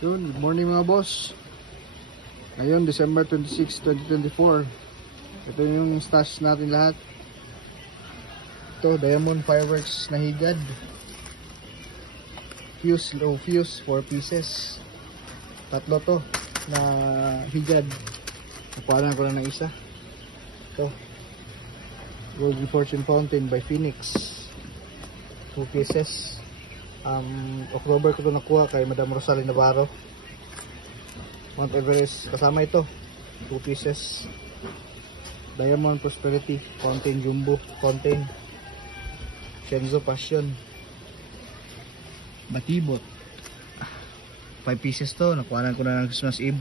Good morning mga boss. Ngayon, December 26, 2024. Ito yung stash natin lahat. Ito, Diamond Fireworks na higad. Fuse, low fuse, 4 pieces. Tatlo to na higad. Nakuhanan ko lang ng isa. Ito, Golden Fortune Fountain by Phoenix. 2 pieces. October ko ito nakuha kay Madam Rosalie Navarro. Mount Everest, kasama ito 2 pieces. Diamond Prosperity Fountain Jumbo Fountain. Kenzo Passion Batibot, 5 pieces to. Nakuhanan ko na ng Christmas Eve.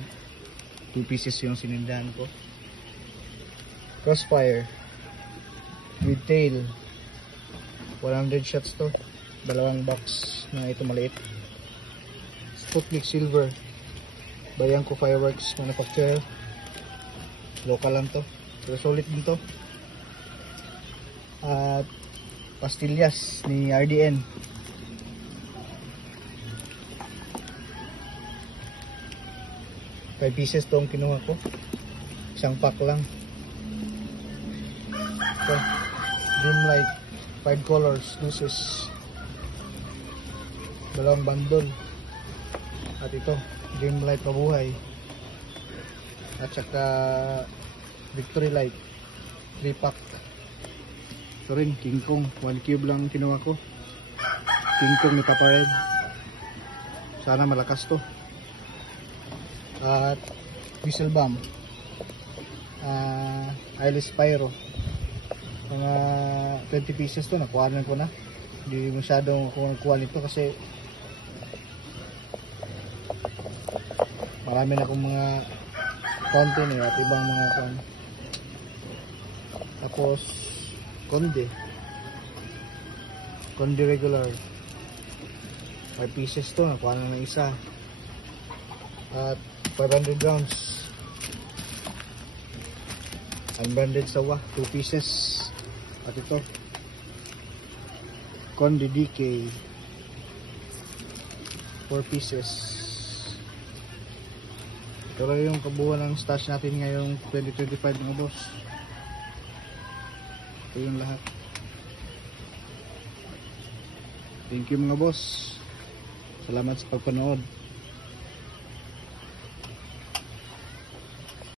2 pieces yung sinindahan ko. Crossfire with tail, 100 shots to. Dalawang box na ito maliit. Sputnik Silver Bayangko Fireworks Manufacturer, local lang to pero solid din to. At pastillas ni RDN, five pieces to ang kinuha ko, isang pack lang. Ito, Dreamlight 5 colors luces, dalawang bandol. At ito, Dreamlight Pabuhay, at saka Victory Light 3 pack. Ito rin, King Kong 1 cube lang kinuha ko. King Kong ni Papa Red, sana malakas to. At Whistle Bomb, Eyeless Pyro, mga 20 pieces to. Nakuhanan ko na, hindi masyadong ako nagkuha nito kasi marami na akong mga content at ibang mga kan. Tapos Conde regular 5 pieces to, nakuha na ng isa. At 500 rounds unbranded sawa 2 pieces. At ito Conde DK 4 pieces. Ito lang yung kabuuan ng stash natin ngayong 2025 mga boss. Ito yung lahat. Thank you mga boss. Salamat sa pagpanood.